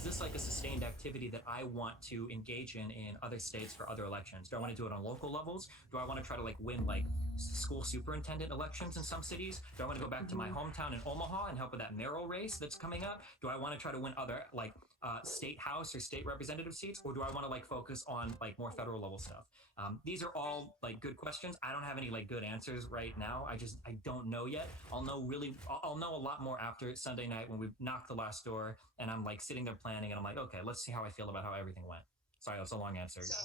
is this like a sustained activity that I want to engage in other states for other elections? Do I want to do it on local levels? Do I want to try to like win like school superintendent elections in some cities? Do I want to go back to my hometown in Omaha and help with that mayoral race that's coming up? Do I want to try to win other like state house or state representative seats, or do I want to like focus on like more federal level stuff? These are all like good questions. I don't have any like good answers right now. I don't know yet. I'll know a lot more after Sunday night when we've knocked the last door and I'm like sitting there planning and I'm like, okay, let's see how I feel about how everything went. Sorry, that's a long answer. So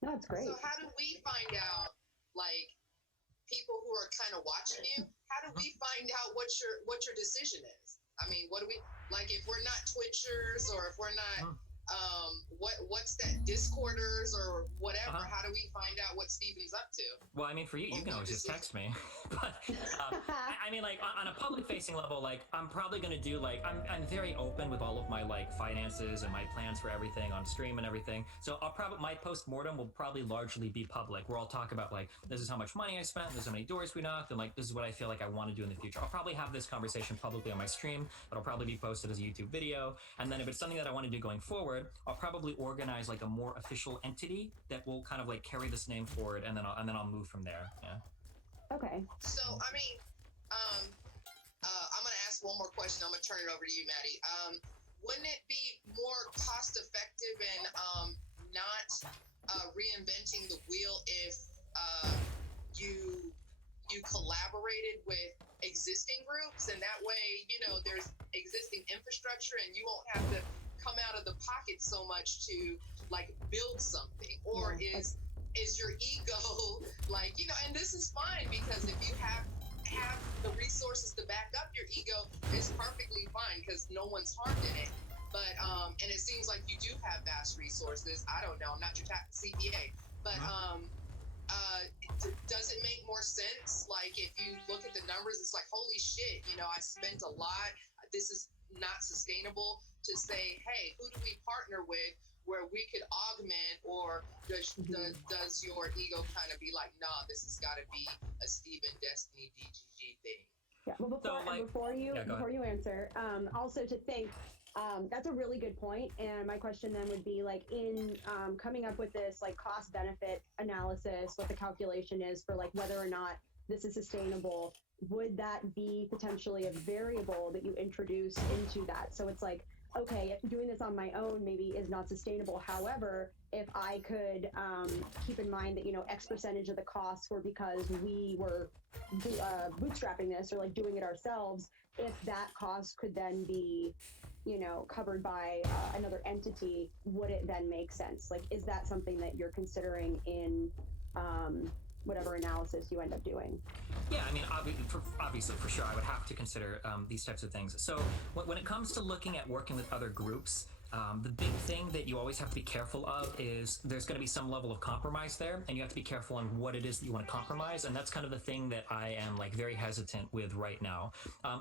that's great. So how do we find out, like, people who are kind of watching you? How do we find out what your decision is? I mean, what do we, like, if we're not Twitchers or if we're not what's that, Discorders or whatever, how do we find out what Steven's up to? Well, I mean, for you can always just text me. But I mean, like on a public facing level, like I'm probably going to do like, I'm very open with all of my like finances and my plans for everything on stream and everything. So my postmortem will probably largely be public, where I'll talk about like, this is how much money I spent, this is how many doors we knocked, and like, this is what I feel like I want to do in the future. I'll probably have this conversation publicly on my stream, but it'll probably be posted as a YouTube video. And then if it's something that I want to do going forward, I'll probably organize like a more official entity that will kind of like carry this name forward, and then I'll move from there. Yeah. Okay. So I mean, I'm gonna ask one more question. I'm gonna turn it over to you, Maddie. Wouldn't it be more cost effective and not reinventing the wheel if you collaborated with existing groups, and that way, you know, there's existing infrastructure and you won't have to come out of the pocket so much to like build something? Or is your ego like, you know, and this is fine, because if you have the resources to back up your ego, it's perfectly fine because no one's harmed in it. But and it seems like you do have vast resources. I don't know, I'm not your CPA, but does it make more sense? Like, if you look at the numbers, it's like, holy shit, you know, I spent a lot. This is not sustainable. To say, hey, who do we partner with where we could augment, or does your ego kind of be like, nah, this has got to be a Steven Destiny DGG thing? Yeah. Well, before you answer, also to think, that's a really good point. And my question then would be like, in coming up with this like cost benefit analysis, what the calculation is for like whether or not this is sustainable, would that be potentially a variable that you introduce into that? So it's like, okay, if doing this on my own maybe is not sustainable. However, if I could keep in mind that, you know, X percentage of the costs were because we were bootstrapping this or like doing it ourselves, if that cost could then be, you know, covered by another entity, would it then make sense? Like, is that something that you're considering in whatever analysis you end up doing? Yeah, I mean, obviously, for sure, I would have to consider these types of things. So when it comes to looking at working with other groups, the big thing that you always have to be careful of is there's going to be some level of compromise there, and you have to be careful on what it is that you want to compromise. And that's kind of the thing that I am like very hesitant with right now.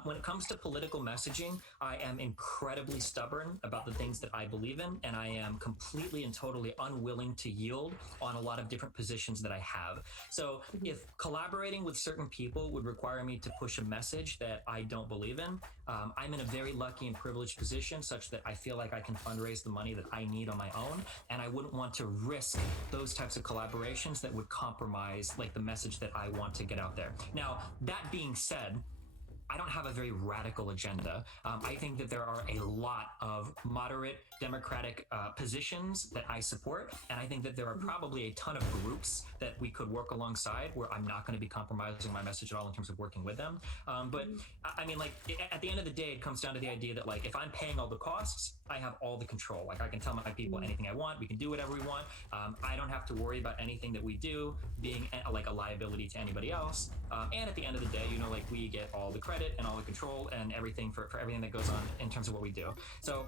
When it comes to political messaging, I am incredibly stubborn about the things that I believe in, and I am completely and totally unwilling to yield on a lot of different positions that I have. So if collaborating with certain people would require me to push a message that I don't believe in, I'm in a very lucky and privileged position such that I feel like I can fundraise the money that I need on my own, and I wouldn't want to risk those types of collaborations that would compromise like the message that I want to get out there. Now, that being said, I don't have a very radical agenda. I think that there are a lot of moderate democratic positions that I support, and I think that there are probably a ton of groups that we could work alongside where I'm not going to be compromising my message at all in terms of working with them. But I mean, like, at the end of the day, it comes down to the idea that like, if I'm paying all the costs, I have all the control. Like, I can tell my people anything I want. We can do whatever we want. I don't have to worry about anything that we do being like a liability to anybody else. And at the end of the day, you know, like, we get all the credit and all the control and everything for everything that goes on in terms of what we do. So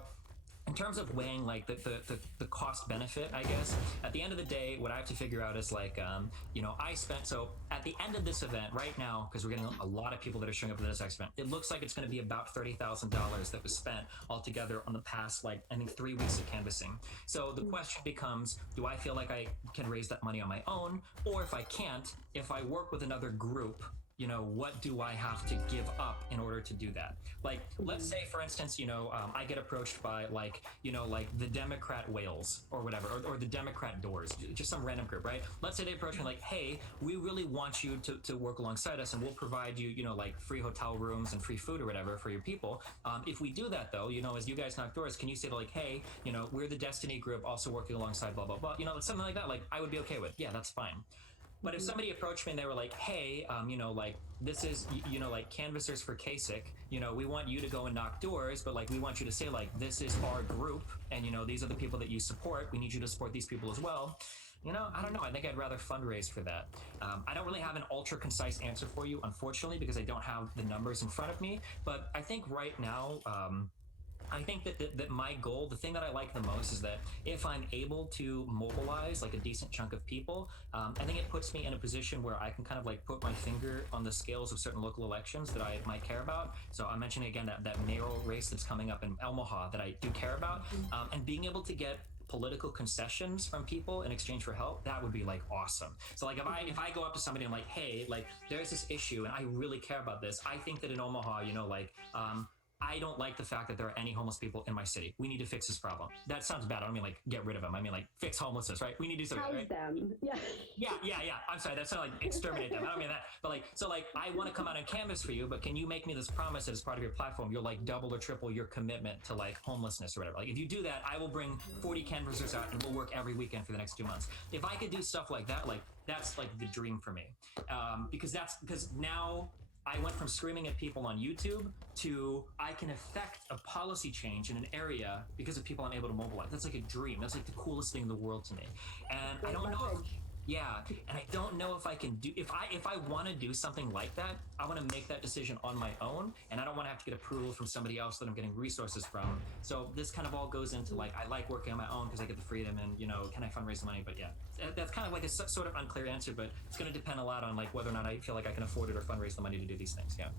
in terms of weighing like the cost benefit, I guess at the end of the day, what I have to figure out is like, you know, so at the end of this event right now, because we're getting a lot of people that are showing up for this event, it looks like it's going to be about $30,000 that was spent altogether on the past, like, I think 3 weeks of canvassing. So the question becomes, do I feel like I can raise that money on my own? Or if I can't, if I work with another group, what do I have to give up in order to do that? Like, let's say, for instance, I get approached by like the Democrat Wales or whatever, or the Democrat Doors, just some random group, right? Let's say they approach me like, hey, we really want you to work alongside us, and we'll provide you, like free hotel rooms and free food or whatever for your people. If we do that though, as you guys knock doors, can you say to like, hey, we're the Destiny group also working alongside blah, blah, blah, something like that, like I would be okay with. Yeah, that's fine. But if somebody approached me and they were like, hey, like this is, like canvassers for Kasich, we want you to go and knock doors, but like we want you to say like, this is our group and, these are the people that you support. We need you to support these people as well. I don't know. I think I'd rather fundraise for that. I don't really have an ultra concise answer for you, unfortunately, because I don't have the numbers in front of me. But I think right now, I think that my goal, the thing that I like the most is that if I'm able to mobilize like a decent chunk of people, I think it puts me in a position where I can kind of like put my finger on the scales of certain local elections that I might care about. So I'm mentioning again that mayoral race that's coming up in Omaha that I do care about, and being able to get political concessions from people in exchange for help, that would be like awesome. So like if I go up to somebody and like, hey, like there's this issue and I really care about this. I think that in Omaha, I don't like the fact that there are any homeless people in my city. We need to fix this problem. That sounds bad. I don't mean like get rid of them. I mean like fix homelessness, right? We need to do something, right? Them. Yeah. Yeah. I'm sorry. That's not like exterminate them. I don't mean that. But like, so like, I want to come out and canvas for you, but can you make me this promise that as part of your platform, you'll like double or triple your commitment to like homelessness or whatever. Like if you do that, I will bring 40 canvassers out and we'll work every weekend for the next 2 months. If I could do stuff like that, like that's like the dream for me. Because now I went from screaming at people on YouTube to I can affect a policy change in an area because of people I'm able to mobilize. That's like a dream. That's like the coolest thing in the world to me. And I don't know and I don't know if I can do if I want to do something like that, I want to make that decision on my own, and I don't want to have to get approval from somebody else that I'm getting resources from. So this kind of all goes into like I like working on my own because I get the freedom and can I fundraise the money? But yeah, that's kind of like a sort of unclear answer, but it's going to depend a lot on like whether or not I feel like I can afford it or fundraise the money to do these things. Yeah,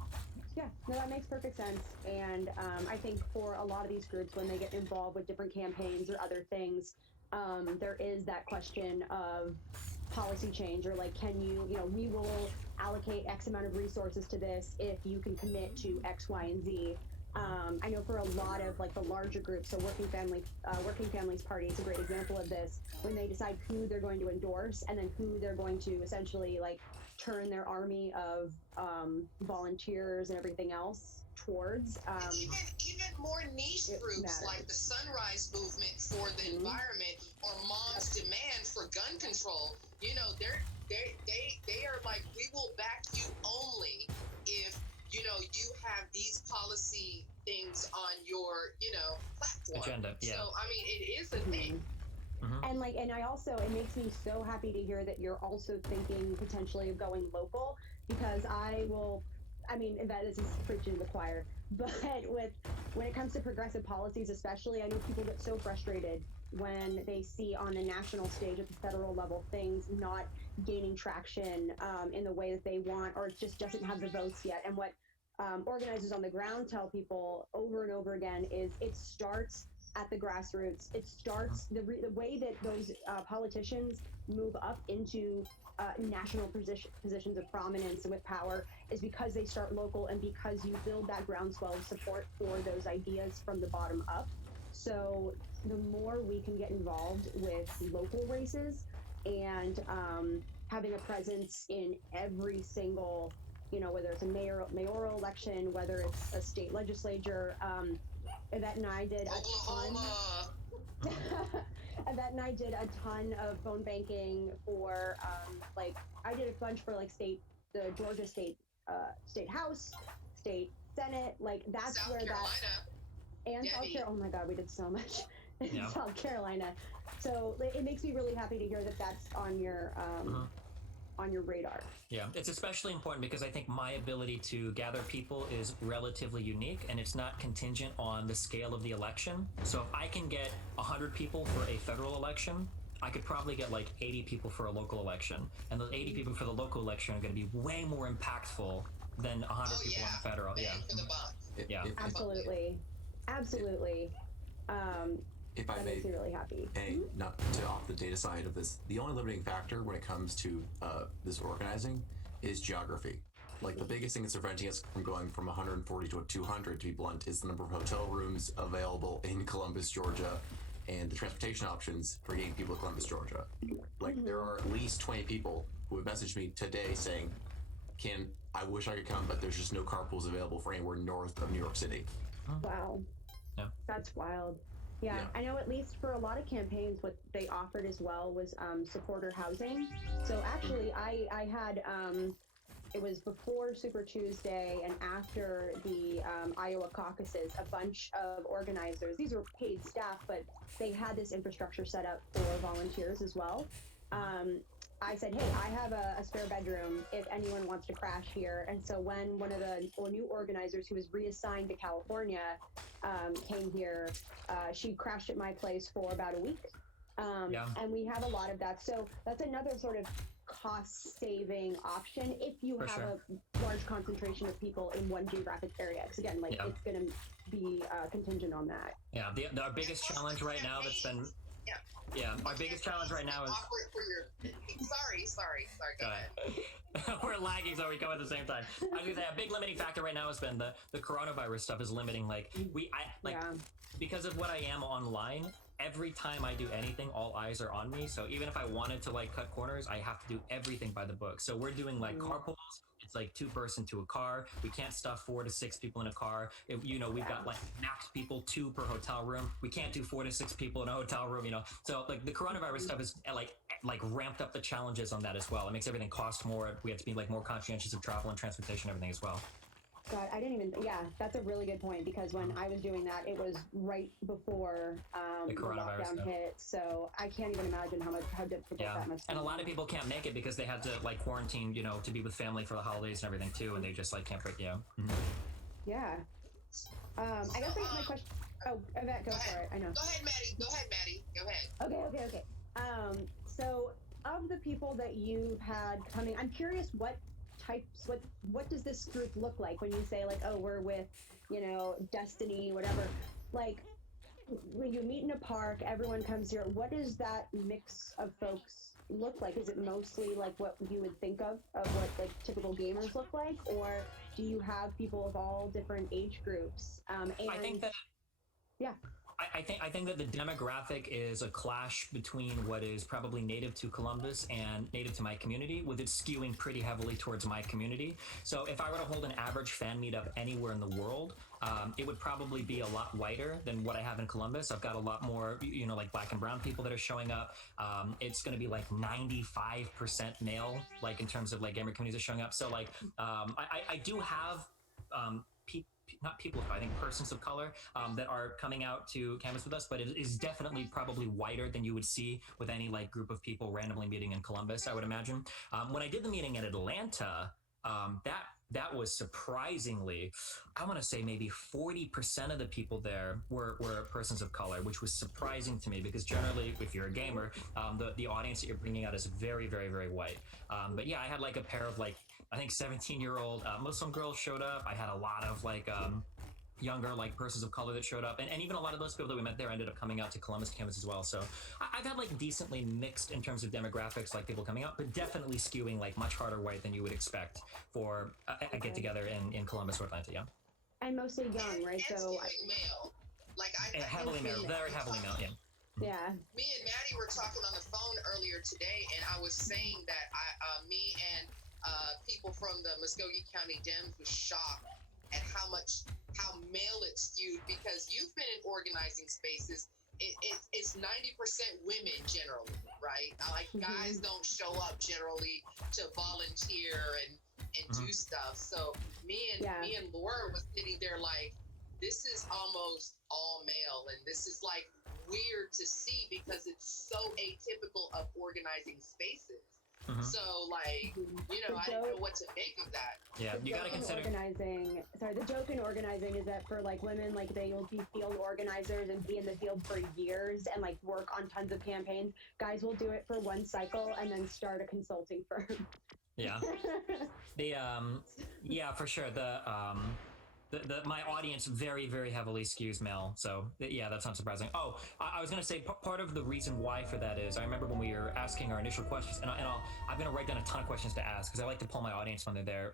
no, that makes perfect sense. And I think for a lot of these groups, when they get involved with different campaigns or other things, there is that question of policy change, or like, can you, we will allocate X amount of resources to this if you can commit to X, Y, and Z. I know for a lot of like the larger groups, so Working Families Party is a great example of this, when they decide who they're going to endorse and then who they're going to essentially like turn their army of volunteers and everything else towards. Even more niche groups like the Sunrise Movement for the environment or Mom's Demand for gun control. They are like, we will back you only if you have these policy things on your platform. Agenda. Yeah. So I mean, it is a thing. And it makes me so happy to hear that you're also thinking potentially of going local, because that is preaching to the choir, but when it comes to progressive policies especially, I know people get so frustrated when they see on the national stage at the federal level things not gaining traction in the way that they want, or it just doesn't have the votes yet. And what organizers on the ground tell people over and over again is it starts at the grassroots. It starts the way that those politicians move up into national positions of prominence with power is because they start local, and because you build that groundswell of support for those ideas from the bottom up. So the more we can get involved with local races and having a presence in every single, whether it's a mayoral election, whether it's a state legislature, Yvette and I did Yvette and I did a ton of phone banking for, I did a bunch for the Georgia State House, State Senate, that's South where Carolina. And South Carolina. Oh my God, we did so much in South Carolina. So it makes me really happy to hear that that's on your radar. Yeah, it's especially important because I think my ability to gather people is relatively unique, and it's not contingent on the scale of the election. So if I can get 100 people for a federal election, I could probably get 80 people for a local election. And those 80 people for the local election are going to be way more impactful than 100 people on the federal. For the buck. Absolutely. If I that may, makes me really happy. not to off the data side of this, the only limiting factor when it comes to this organizing is geography. like the biggest thing that's preventing us from going from 140 to a 200, to be blunt, is the number of hotel rooms available in Columbus, Georgia, and the transportation options for getting people to Columbus, Georgia. Like there are at least 20 people who have messaged me today saying, I wish I could come, but there's just no carpools available for anywhere north of New York City. Wow. Yeah. That's wild. Yeah, I know at least for a lot of campaigns, what they offered as well was supporter housing. So actually, I had, it was before Super Tuesday and after the Iowa caucuses, a bunch of organizers, these were paid staff, but they had this infrastructure set up for volunteers as well. I said, hey, I have a spare bedroom if anyone wants to crash here. And so when one of the new organizers who was reassigned to California came here, she crashed at my place for about a week. And we have a lot of that. So that's another sort of cost-saving option if you have a large concentration of people in one geographic area. Because again, like it's going to be contingent on that. Yeah, our biggest challenge right now that's been... Yeah, our biggest challenge right now is... Sorry, go ahead. We're lagging, so we go at the same time. I was gonna say, a big limiting factor right now has been the coronavirus stuff is limiting, because of what I am online, every time I do anything, all eyes are on me. So even if I wanted to like cut corners, I have to do everything by the book. So we're doing like carpools. It's like 2-person to a car. We can't stuff 4 to 6 people in a car. We've got like max people 2 per hotel room. We can't do 4 to 6 people in a hotel room. So like the coronavirus stuff is like ramped up the challenges on that as well. It makes everything cost more. We have to be like more conscientious of travel and transportation, and everything as well. God, I didn't even. Yeah, that's a really good point because when I was doing that, it was right before the lockdown hit. So I can't even imagine how difficult that must be. And a lot of people can't make it because they had to like quarantine, to be with family for the holidays and everything too, and they just like can't break. Yeah. Yeah. I guess my question. Oh, Yvette, go for it. I know. Go ahead, Maddie. Go ahead. Okay. So of the people that you've had coming, I'm curious what does this group look like when you say like, oh, we're with, Destiny, whatever, like when you meet in a park, everyone comes here, what does that mix of folks look like? Is it mostly like what you would think of what like typical gamers look like, or do you have people of all different age groups? I think that I think that the demographic is a clash between what is probably native to Columbus and native to my community, with it skewing pretty heavily towards my community. So if I were to hold an average fan meetup anywhere in the world, it would probably be a lot whiter than what I have in Columbus. I've got a lot more, like black and brown people that are showing up. It's going to be like 95% male, like in terms of like gamer communities are showing up. So like, I do have, not people, I think persons of color that are coming out to canvas with us, but it is definitely probably whiter than you would see with any like group of people randomly meeting in Columbus, I would imagine. When I did the meeting in Atlanta, that was surprisingly, I want to say maybe 40% of the people there were persons of color, which was surprising to me because generally, if you're a gamer, the audience that you're bringing out is very, very, very white. But yeah, I had like a pair of like, I think 17-year-old Muslim girls showed up. I had a lot of like younger like persons of color that showed up, and even a lot of those people that we met there ended up coming out to Columbus campus as well. So I've had like decently mixed in terms of demographics, like people coming out, but definitely skewing like much harder white than you would expect for a get together in Columbus or Atlanta. Yeah, and mostly young, right? And skewing male, like heavily male, very heavily male. Yeah. Yeah. Me and Maddie were talking on the phone earlier today, and I was saying that me and people from the Muskogee County Dems was shocked at how male it skewed, because you've been in organizing spaces. It's 90% women generally, right? Like guys don't show up generally to volunteer and do stuff. So me and Laura was sitting there like, this is almost all male, and this is like weird to see because it's so atypical of organizing spaces. So like, I didn't know what to make of that. Yeah, you got to consider the joke in organizing is that for like women, like they will be field organizers and be in the field for years and like work on tons of campaigns. Guys will do it for one cycle and then start a consulting firm. Yeah. For sure. My audience very, very heavily skews male. So yeah, that's not surprising. Oh, I was going to say part of the reason why for that is I remember when we were asking our initial questions, I'm going to write down a ton of questions to ask because I like to pull my audience when they're there.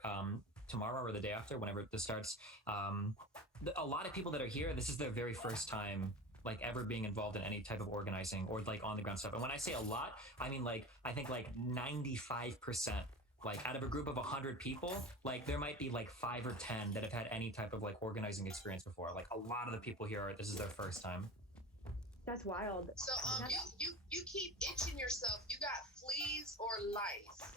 tomorrow or the day after, whenever this starts. A lot of people that are here, this is their very first time like ever being involved in any type of organizing or like on the ground stuff. And when I say a lot, I mean like I think like 95%. Like out of a group of 100 people, like there might be like 5 or 10 that have had any type of like organizing experience before. Like a lot of the people here this is their first time. That's wild. So you keep itching yourself. You got fleas or lice?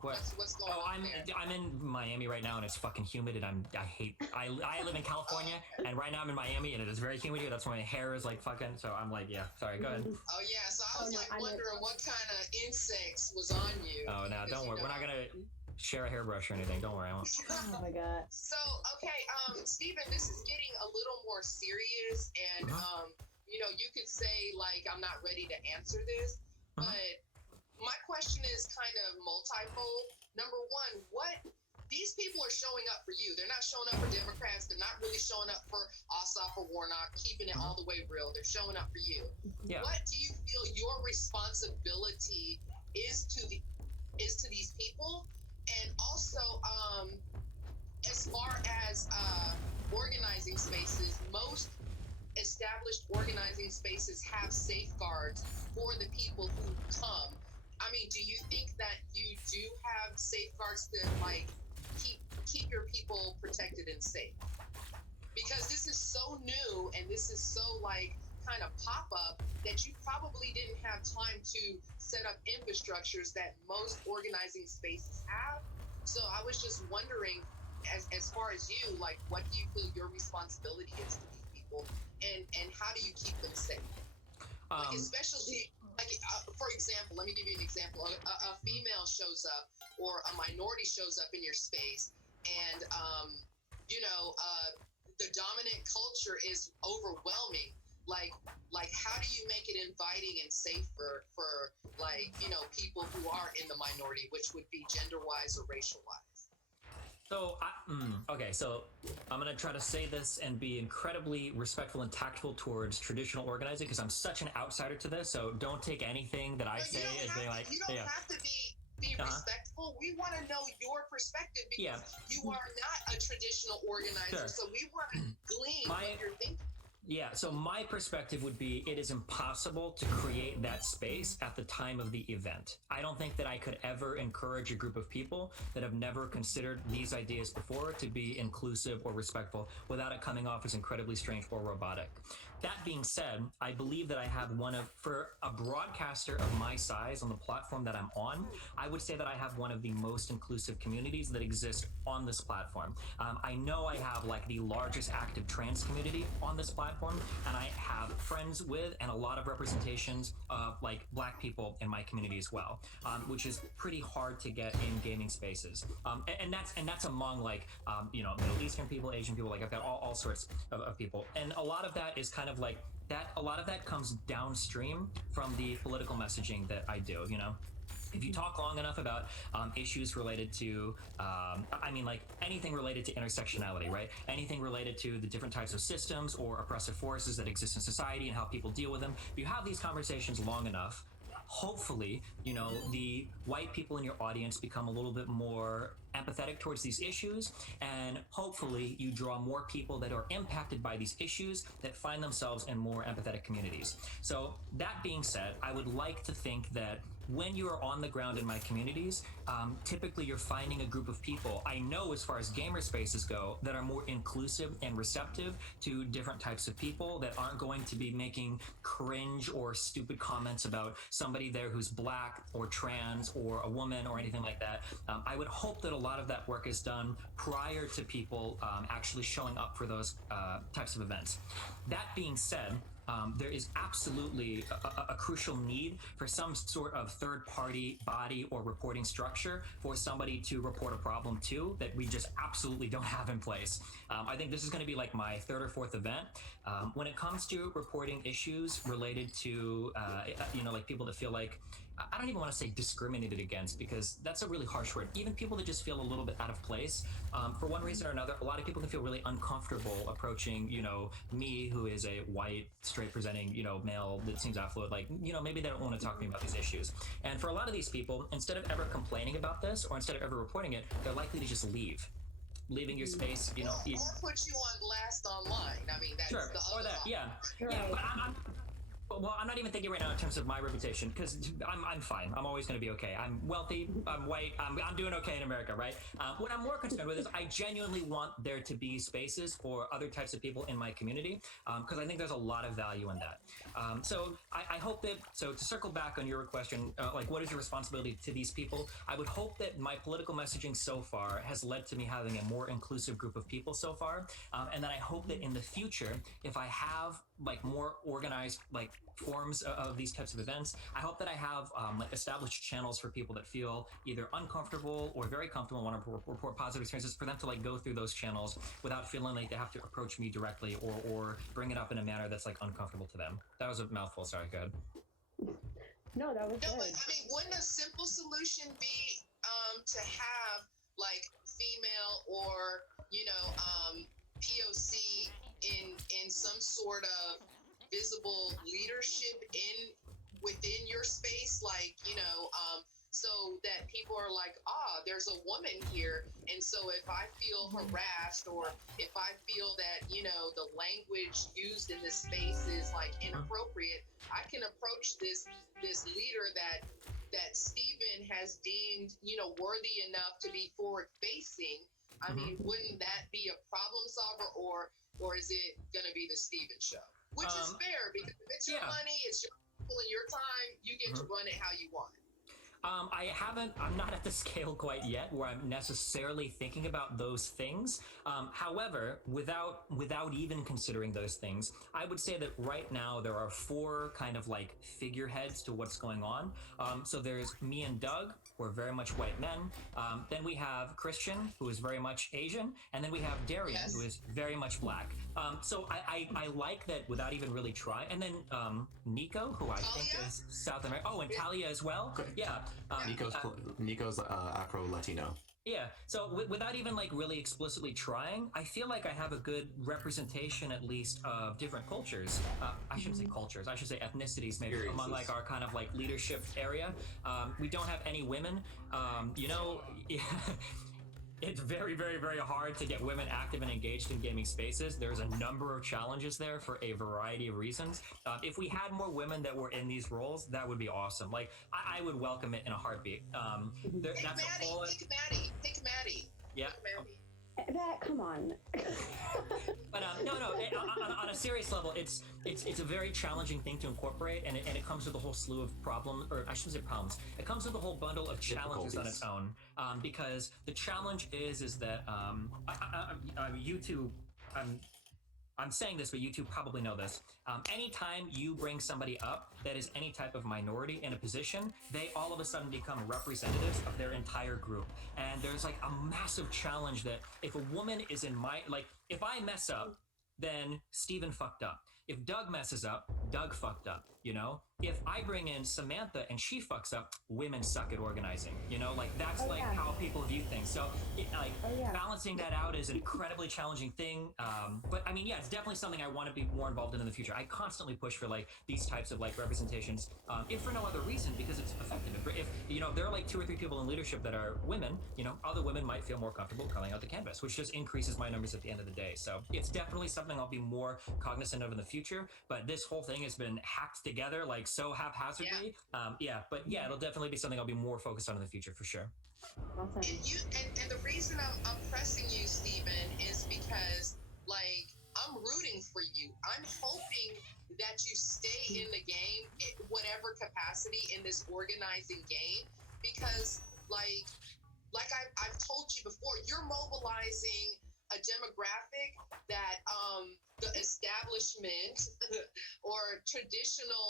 What's going on there? I'm in Miami right now and it's fucking humid and I live in California and right now I'm in Miami and it is very humid here. That's why my hair is like fucking, so I'm like, yeah, sorry, go ahead. Oh yeah, so I was wondering what kind of insects was on you. Oh no, don't worry. We're not gonna share a hairbrush or anything. Don't worry. I won't. Oh my god. So okay, Stephen, this is getting a little more serious and you know, you could say like I'm not ready to answer this, but my question is kind of multifold. Number one, these people are showing up for you. They're not showing up for Democrats. They're not really showing up for Ossoff or Warnock, keeping it all the way real. They're showing up for you. Yeah. What do you feel your responsibility is to these people? And also, as far as organizing spaces, most established organizing spaces have safeguards for the people who come. I mean, do you think that you do have safeguards to like keep your people protected and safe? Because this is so new and this is so like kind of pop up that you probably didn't have time to set up infrastructures that most organizing spaces have. So I was just wondering, as far as you, like, what do you feel your responsibility is to these people, and how do you keep them safe? Like especially. Like, for example, let me give you an example. A female shows up or a minority shows up in your space and, you know, the dominant culture is overwhelming. Like, how do you make it inviting and safe for like, you know, people who are in the minority, which would be gender-wise or racial-wise? So, okay, so I'm going to try to say this and be incredibly respectful and tactful towards traditional organizing because I'm such an outsider to this, so don't take anything that I say as being like... You don't have to be respectful. We want to know your perspective because you are not a traditional organizer, so we want to glean what you're thinking. Yeah, so my perspective would be it is impossible to create that space at the time of the event. I don't think that I could ever encourage a group of people that have never considered these ideas before to be inclusive or respectful without it coming off as incredibly strange or robotic. That being said, I believe that I have for a broadcaster of my size on the platform that I'm on, I would say that I have one of the most inclusive communities that exist on this platform. I know I have like the largest active trans community on this platform, and I have friends with and a lot of representations of like Black people in my community as well, which is pretty hard to get in gaming spaces. And that's among like, you know, Middle Eastern people, Asian people, like I've got all sorts of people. And a lot of that is kind of like that, a lot of that comes downstream from the political messaging that I do, you know? If you talk long enough about issues related to, I mean, like anything related to intersectionality, right? Anything related to the different types of systems or oppressive forces that exist in society and how people deal with them. If you have these conversations long enough, hopefully, you know, the white people in your audience become a little bit more empathetic towards these issues, and hopefully you draw more people that are impacted by these issues that find themselves in more empathetic communities. So that being said, I would like to think that when you are on the ground in my communities, typically you're finding a group of people, I know as far as gamer spaces go, that are more inclusive and receptive to different types of people that aren't going to be making cringe or stupid comments about somebody there who's Black or trans or a woman or anything like that. I would hope that a lot of that work is done prior to people actually showing up for those types of events. That being said, there is absolutely a crucial need for some sort of third-party body or reporting structure for somebody to report a problem to that we just absolutely don't have in place. I think this is going to be like my third or fourth event. When it comes to reporting issues related to, you know, like people that feel like, I don't even want to say discriminated against because that's a really harsh word. Even people that just feel a little bit out of place, for one reason or another, a lot of people can feel really uncomfortable approaching, you know, me who is a white, straight presenting, you know, male that seems affluent, like, you know, maybe they don't want to talk to me about these issues. And for a lot of these people, instead of ever complaining about this or instead of ever reporting it, they're likely to just leave. leaving your space, you know. Or put you on blast online. I mean, that's Sure, the or other that, option. yeah, Right. yeah. But well, I'm not even thinking right now in terms of my reputation, because I'm fine. I'm always going to be okay. I'm wealthy. I'm white. I'm doing okay in America, right? What I'm more concerned with is I genuinely want there to be spaces for other types of people in my community, because I think there's a lot of value in that. So I hope that, so to circle back on your question, like what is your responsibility to these people? I would hope that my political messaging so far has led to me having a more inclusive group of people so far. And then I hope that in the future, if I have like more organized like forms of these types of events, I hope that I have like established channels for people that feel either uncomfortable or very comfortable and want to report positive experiences, for them to like go through those channels without feeling like they have to approach me directly or bring it up in a manner that's like uncomfortable to them. That was a mouthful. Sorry, go ahead. No, that was No, good. but I mean, wouldn't a simple solution be to have like female or POC in some sort of visible leadership within your space, like so that people are like, there's a woman here, and so if I feel harassed or if I feel that the language used in this space is like inappropriate, I can approach this leader that Stephen has deemed worthy enough to be forward facing. I mean, wouldn't that be a problem solver, or is it going to be the Stephen show? Which is fair, because if it's your money, it's your people and your time, you get to run it how you want. I'm not at the scale quite yet where I'm necessarily thinking about those things. However, without even considering those things, I would say that right now there are 4 kind of like figureheads to what's going on. So there's me and Doug, who are very much white men. Then we have Christian, who is very much Asian. And then we have Darian, who is very much black. So I like that without even really trying. And then Nico, who I think is South America. Oh, and Talia as well. Yeah. Nico's Afro-Latino. Yeah, so without even like really explicitly trying, I feel like I have a good representation at least of different cultures. I shouldn't say cultures, I should say ethnicities maybe among like our kind of like leadership area. We don't have any women. It's very, very, very hard to get women active and engaged in gaming spaces. There's a number of challenges there for a variety of reasons. If we had more women that were in these roles, that would be awesome. Like, I would welcome it in a heartbeat. Pick Maddie. Yeah. That, come on. But no. On a serious level, it's a very challenging thing to incorporate, and it comes with a whole slew of problems, or I shouldn't say problems. It comes with a whole bundle of challenges on its own. Because the challenge is that YouTube. I'm saying this, but you two probably know this. Anytime you bring somebody up that is any type of minority in a position, they all of a sudden become representatives of their entire group. And there's like a massive challenge that if a woman is in if I mess up, then Steven fucked up. If Doug messes up, Doug fucked up, If I bring in Samantha and she fucks up, women suck at organizing, Like that's how people view things. So balancing that out is an incredibly challenging thing. But I mean, yeah, it's definitely something I want to be more involved in the future. I constantly push for like these types of like representations, if for no other reason, because it's effective. If there are like 2 or 3 people in leadership that are women, other women might feel more comfortable calling out the canvas, which just increases my numbers at the end of the day. So it's definitely something I'll be more cognizant of in the future. But this whole thing has been hacked together like so haphazardly. But it'll definitely be something I'll be more focused on in the future for sure. Awesome. And the reason I'm pressing you, Stephen, is because like I'm rooting for you. I'm hoping that you stay in the game, whatever capacity in this organizing game, because like I've told you before, you're mobilizing a demographic that the establishment or traditional